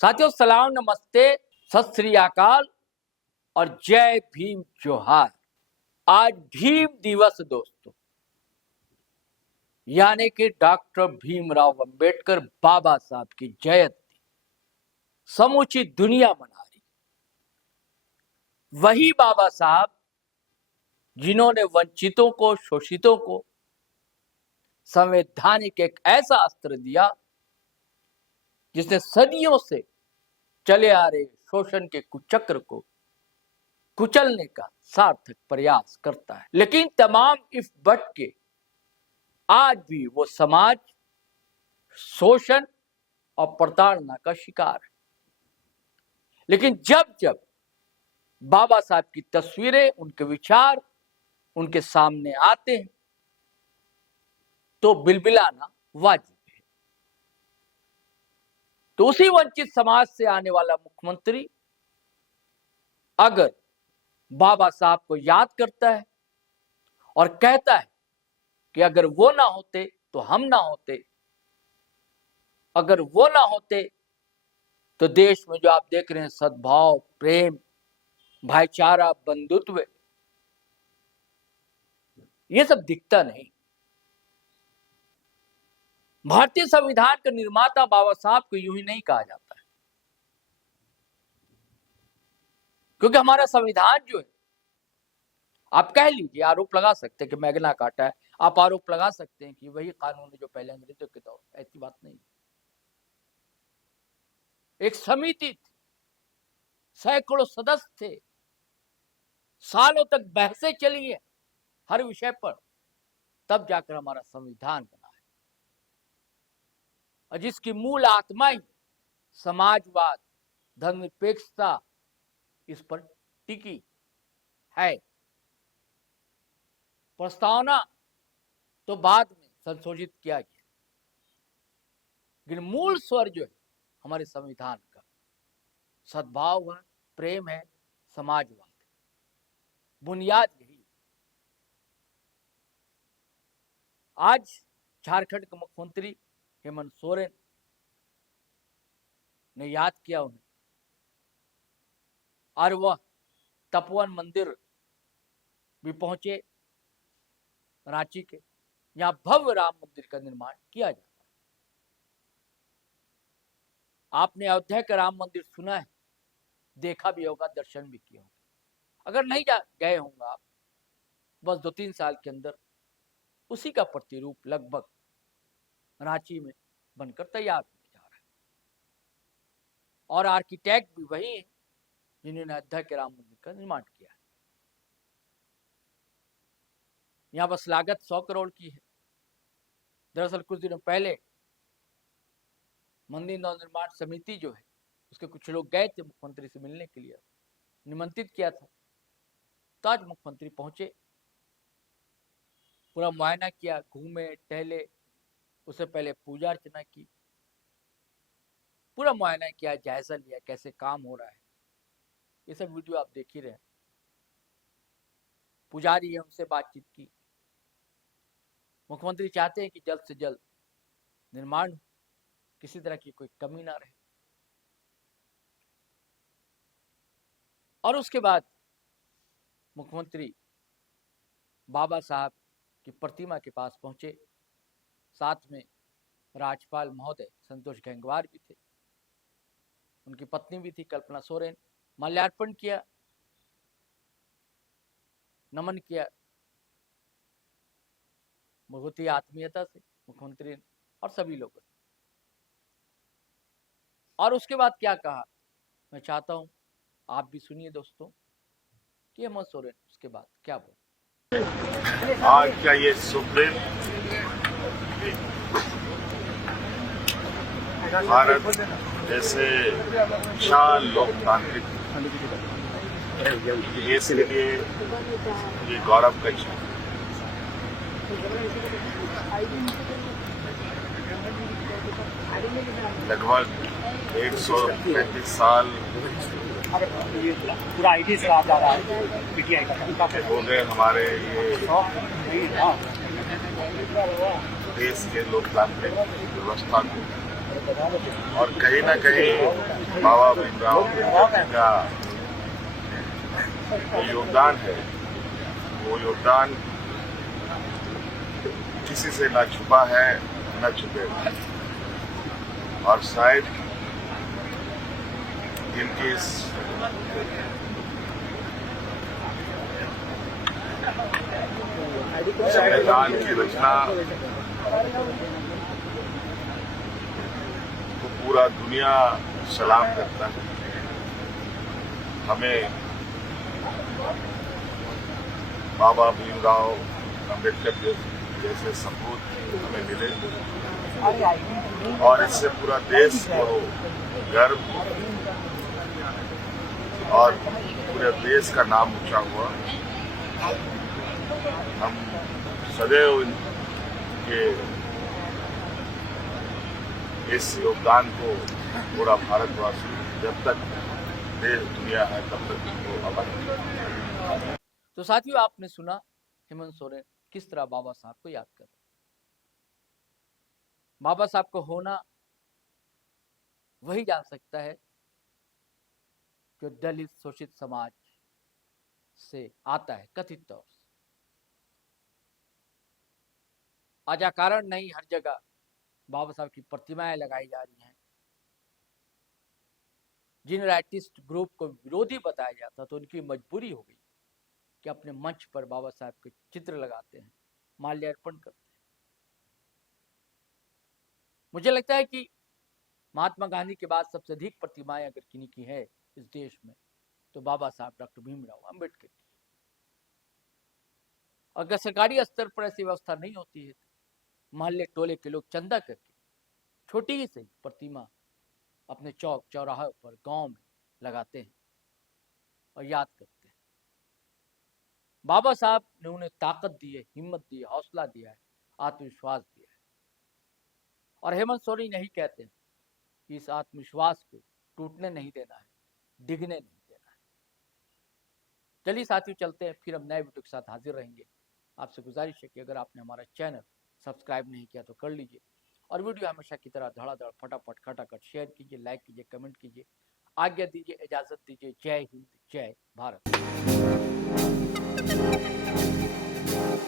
साथियों सलाम, नमस्ते, सत श्री अकाल और जय भीम जोहार। आज भीम दिवस दोस्तों, यानी कि डॉक्टर भीमराव अंबेडकर बाबा साहब की जयंती समूची दुनिया मना रही। वही बाबा साहब जिन्होंने वंचितों को, शोषितों को संवैधानिक एक ऐसा अस्त्र दिया जिसने सदियों से चले आ रहे शोषण के कुचक्र को कुचलने का सार्थक प्रयास करता है। लेकिन तमाम इफ बट के आज भी वो समाज शोषण और प्रताड़ना का शिकार है। लेकिन जब जब बाबा साहब की तस्वीरें, उनके विचार उनके सामने आते हैं तो बिलबिलाना वाजिब है। तो उसी वंचित समाज से आने वाला मुख्यमंत्री अगर बाबा साहब को याद करता है और कहता है कि अगर वो ना होते तो हम ना होते, अगर वो ना होते तो देश में जो आप देख रहे हैं सद्भाव, प्रेम, भाईचारा, बंधुत्व, ये सब दिखता नहीं। भारतीय संविधान के निर्माता बाबा साहब को यूं ही नहीं कहा जाता है, क्योंकि हमारा संविधान जो है, आप कह लीजिए, आरोप लगा सकते हैं कि मैग्ना कार्टा है, आप आरोप लगा सकते हैं कि वही कानून है जो पहले अंग्रेजों के दौर, ऐसी बात नहीं। एक समिति थी, सैकड़ों सदस्य थे, सालों तक बहसें चली है हर विषय पर, तब जाकर हमारा संविधान बना है। और जिसकी मूल आत्मा ही समाजवाद, धर्मनिरपेक्षता, इस पर टिकी है। प्रस्तावना तो बाद में संशोधित किया गया, लेकिन मूल स्वर जो है हमारे संविधान का सद्भाव है, प्रेम है, समाजवाद है, बुनियाद यही। आज झारखंड के मुख्यमंत्री हेमंत सोरेन ने याद किया उन्हें, और वह तपोवन मंदिर भी पहुंचे, रांची के, यहां भव्य राम मंदिर का निर्माण किया जाता है। आपने अयोध्या का राम मंदिर सुना है, देखा भी होगा, दर्शन भी किए होंगे। अगर नहीं गए होंगे आप, बस 2-3 साल के अंदर उसी का प्रतिरूप लगभग रांची में बनकर तैयार होने जा रहा है। और आर्किटेक्ट भी वही है जिन्होंने अयोध्या के राम मंदिर का निर्माण किया है। यहां बस लागत 100 करोड़ की है। दरअसल कुछ दिनों पहले मंदिर नवनिर्माण समिति जो है, उसके कुछ लोग गए थे मुख्यमंत्री से मिलने के लिए, निमंत्रित किया था। तो आज मुख्यमंत्री पहुंचे, पूरा मुआयना किया, घूमे टहले, उससे पहले पूजा अर्चना की, पूरा मुआयना किया, जायजा लिया कैसे काम हो रहा है। ये सब वीडियो आप देख ही रहे हैं। पुजारी है, उनसे बातचीत की। मुख्यमंत्री चाहते हैं कि जल्द से जल्द निर्माण, किसी तरह की कोई कमी ना रहे। और उसके बाद मुख्यमंत्री बाबा साहब की प्रतिमा के पास पहुंचे, साथ में राज्यपाल महोदय संतोष गंगवार भी थे, उनकी पत्नी भी थी कल्पना सोरेन। माल्यार्पण किया, नमन किया, बहुत ही आत्मीयता से मुख्यमंत्री और सभी लोगों ने। और उसके बाद क्या कहा, मैं चाहता हूं आप भी सुनिए दोस्तों कि हेमंत सोरेन उसके बाद क्या बोले। आज का ये शुभ दिन भारत जैसे विशाल लोकतांत्रिक देश के लिए ये गौरव का क्षण। लगभग 135 साल पूरा IT से आ जा रहा है, PTI का हो गए हमारे ये देश के लोकतांत्रिक व्यवस्था को और कहीं ना कहीं बाबा भीमराव अम्बेडकर का जो योगदान है वो योगदान किसी से ना छुपा है न छुपेगा। और शायद इनकी इस संविधान की रचना को पूरा दुनिया सलाम करता है। हमें बाबा भीमराव अम्बेडकर जैसे सपूत हमें मिले और इससे पूरा देश को गर्व और पूरे देश का नाम ऊंचा हुआ। हम सदैव इनके इस योगदान को पूरा भारतवासी जब तक देश दुनिया है तब तक इनको अमर। तो साथियों, आपने सुना हेमंत सोरेन किस तरह बाबा साहब को याद कर रहे। बाबा साहब को होना वही जान सकता है जो दलित शोषित समाज से आता है कथित तौर से। आज कारण नहीं हर जगह बाबा साहब की प्रतिमाएं लगाई जा रही हैं। जिन राइटिस्ट ग्रुप को विरोधी बताया जाता तो उनकी मजबूरी हो गई कि अपने मंच पर बाबा साहब के चित्र लगाते हैं, माल्यार्पण करते हैं। मुझे लगता है कि महात्मा गांधी के बाद सबसे अधिक प्रतिमाएं अगर किन्हीं की है इस देश में तो बाबा साहब डॉक्टर भीमराव अम्बेडकर की। अगर सरकारी स्तर पर ऐसी व्यवस्था नहीं होती है तो मोहल्ले टोले के लोग चंदा करके छोटी ही सही प्रतिमा अपने चौक चौराहे पर गांव में लगाते हैं और याद करते हैं। बाबा साहब ने उन्हें ताकत दी है, हिम्मत दी है, हौसला दिया है, आत्मविश्वास दिया है। और हेमंत सोरेन यही कहते हैं कि इस आत्मविश्वास को टूटने नहीं देना है, डिगने नहीं देना है। चलिए साथियों, चलते हैं, फिर हम नए वीडियो के साथ हाजिर रहेंगे। आपसे गुजारिश है कि अगर आपने हमारा चैनल सब्सक्राइब नहीं किया तो कर लीजिए और वीडियो हमेशा की तरह धड़ाधड़ फटाफट खटाखट शेयर कीजिए, लाइक कीजिए, कमेंट कीजिए। आज्ञा दीजिए, इजाजत दीजिए। जय हिंद, जय भारत।